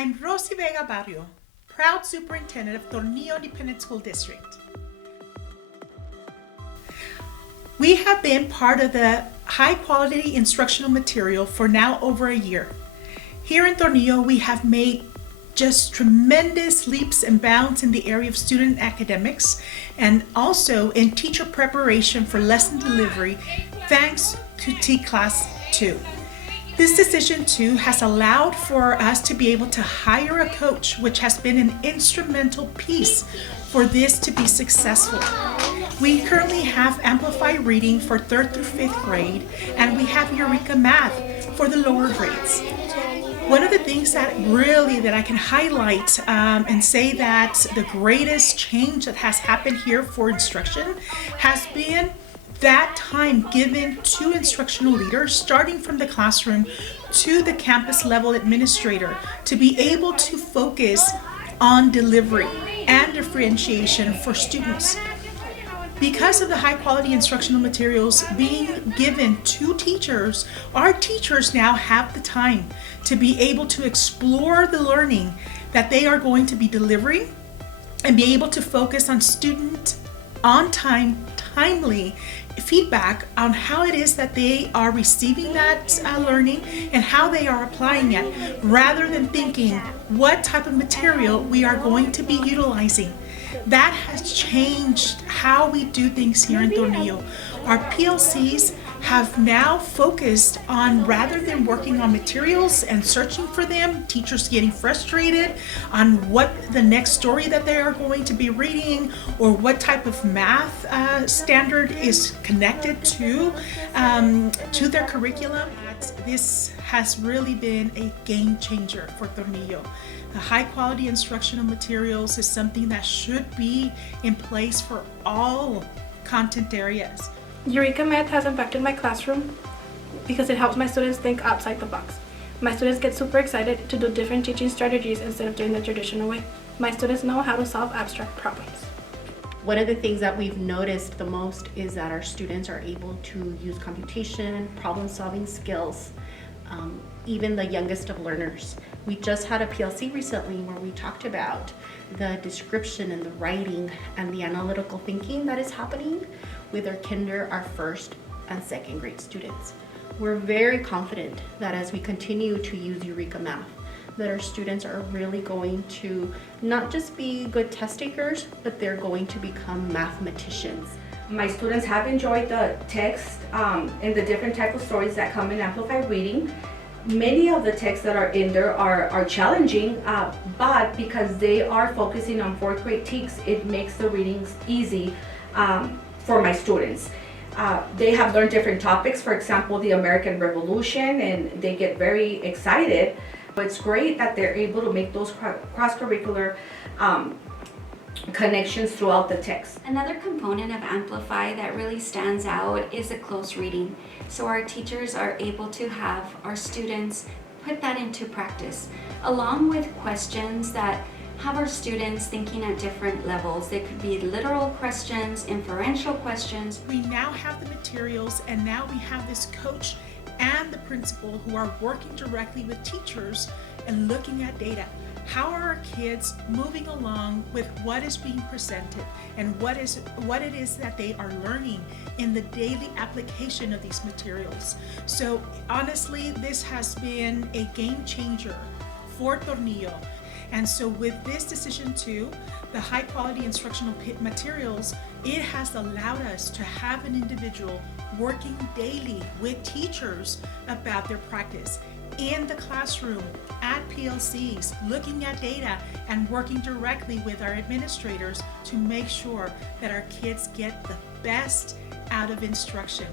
I'm Rosy Vega Barrio, proud superintendent of Tornillo Independent School District. We have been part of the high quality instructional material for now over a year. Here in Tornillo, we have made just tremendous leaps and bounds in the area of student academics and also in teacher preparation for lesson delivery thanks to T-Class 2. This decision too has allowed for us to be able to hire a coach, which has been an instrumental piece for this to be successful. We currently have Amplified Reading for 3rd through 5th grade, and we have Eureka Math for the lower grades. One of the things that I can highlight and say that the greatest change that has happened here for instruction has been that time given to instructional leaders, starting from the classroom to the campus level administrator, to be able to focus on delivery and differentiation for students. Because of the high quality instructional materials being given to teachers, our teachers now have the time to be able to explore the learning that they are going to be delivering and be able to focus on student on time, timely feedback on how it is that they are receiving that learning and how they are applying it, rather than thinking what type of material we are going to be utilizing. That has changed how we do things here in Tornillo. Our PLCs have now focused on, rather than working on materials and searching for them, teachers getting frustrated on what the next story that they are going to be reading or what type of math standard is connected to their curriculum. This has really been a game changer for Tornillo. The high quality instructional materials is something that should be in place for all content areas. Eureka Math has impacted my classroom because it helps my students think outside the box. My students get super excited to do different teaching strategies instead of doing the traditional way. My students know how to solve abstract problems. One of the things that we've noticed the most is that our students are able to use computation, problem-solving skills, even the youngest of learners. We just had a PLC recently where we talked about the description and the writing and the analytical thinking that is happening with our our 1st and 2nd grade students. We're very confident that as we continue to use Eureka Math, that our students are really going to not just be good test takers, but they're going to become mathematicians. My students have enjoyed the text and the different type of stories that come in Amplified Reading. Many of the texts that are in there are challenging, but because they are focusing on 4th grade TEKS, it makes the readings easy for my students. They have learned different topics, for example, the American Revolution, and they get very excited. But it's great that they're able to make those cross-curricular connections throughout the text. Another component of Amplify that really stands out is a close reading. So our teachers are able to have our students put that into practice, along with questions that have our students thinking at different levels. They could be literal questions, inferential questions. We now have the materials, and now we have this coach and the principal who are working directly with teachers and looking at data. How are our kids moving along with what is being presented and what it is that they are learning in the daily application of these materials? So honestly, this has been a game changer for Tornillo. And so with this decision too, the high quality instructional materials, it has allowed us to have an individual working daily with teachers about their practice in the classroom, at PLCs, looking at data and working directly with our administrators to make sure that our kids get the best out of instruction.